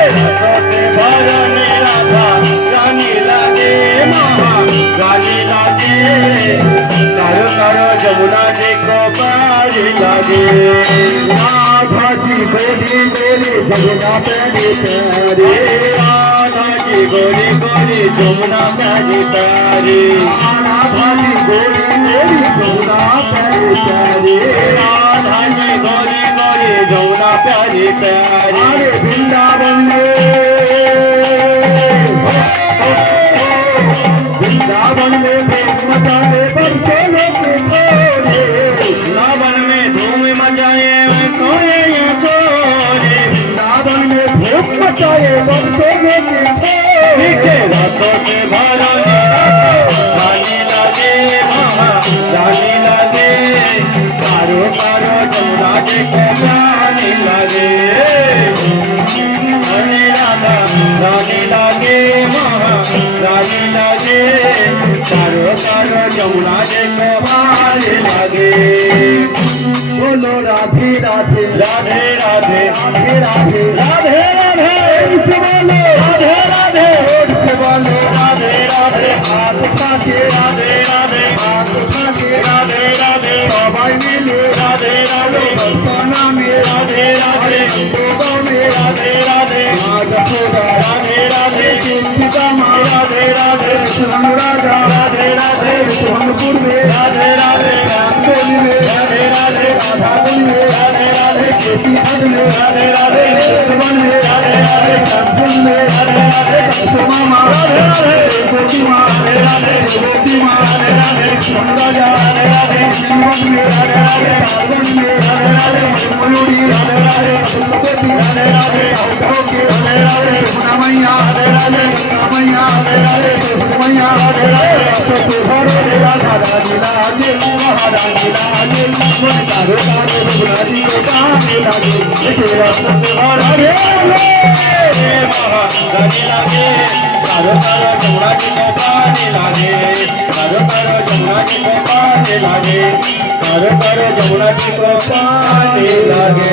से भरने राधा रानी लागे महा रानी लागे तारो तारो जमुना जी को पारी लागे राधा जी गोरी गोरी जमुना प्यारी प्यारी राधा जी गोरी गोरी जमुना प्यारी प्यारी राधा जी गोरी गोरी जमुना प्यारी प्यारी राधा जी गोरी गोरी जमुना प्यारी प्यारी अरे वृंदावन में वृंदावन में मचाए बरसे वृंदावन में धूम मचाए सोए सोरे वृंदावन में धूम मचाए बरसे रसों से भरा रानी लागे महा रानी लागे तारो तारो जमुना जी को रानी लागे रानी राधा रानी लागे महा रानी लागे तारो तारो जमुना जी को रानी लागे बोलो राधे राधे राधे राधे राधे राधे राधे राधे से बोलो राधे राधे रोड से बोलो राधे राधे हाथ उठाके राधे राधे हाथ उठाके राधे राधे बाबा मिले राधे राधे सोना में राधे राधे गोगा में राधे राधे माधुरा राधे राधे चिंता माँ राधे राधे श्रम राजा राधे राधे सोनपुर में राधे राधे रामकोली में राधे राधे राधाकुंड में राधे राधे केसी हद में राधे राधे वन में राधे राधे संकुल में राधे राधे सोमा माँ राधे राधे गोपी माँ राधे राधे गोपी माँ राधे राधे राजा राधे राधे जीवन में राधे राधे रावण में राधे राधे मयूरी राधे राधे गोपी राधे राधे राधे राधे मैया राधे राधे मैया राधे राधे मैया राधे राधे राधे राधा राधे राधे महारानी राधे तारो तारो राधी राधे राधे तेरा हरे महारानी लागे तारो तारो जमुना जी को पानी लागे तारो तारो जमुना जी को पानी लागे तारो तारो जमुना जी को पानी लागे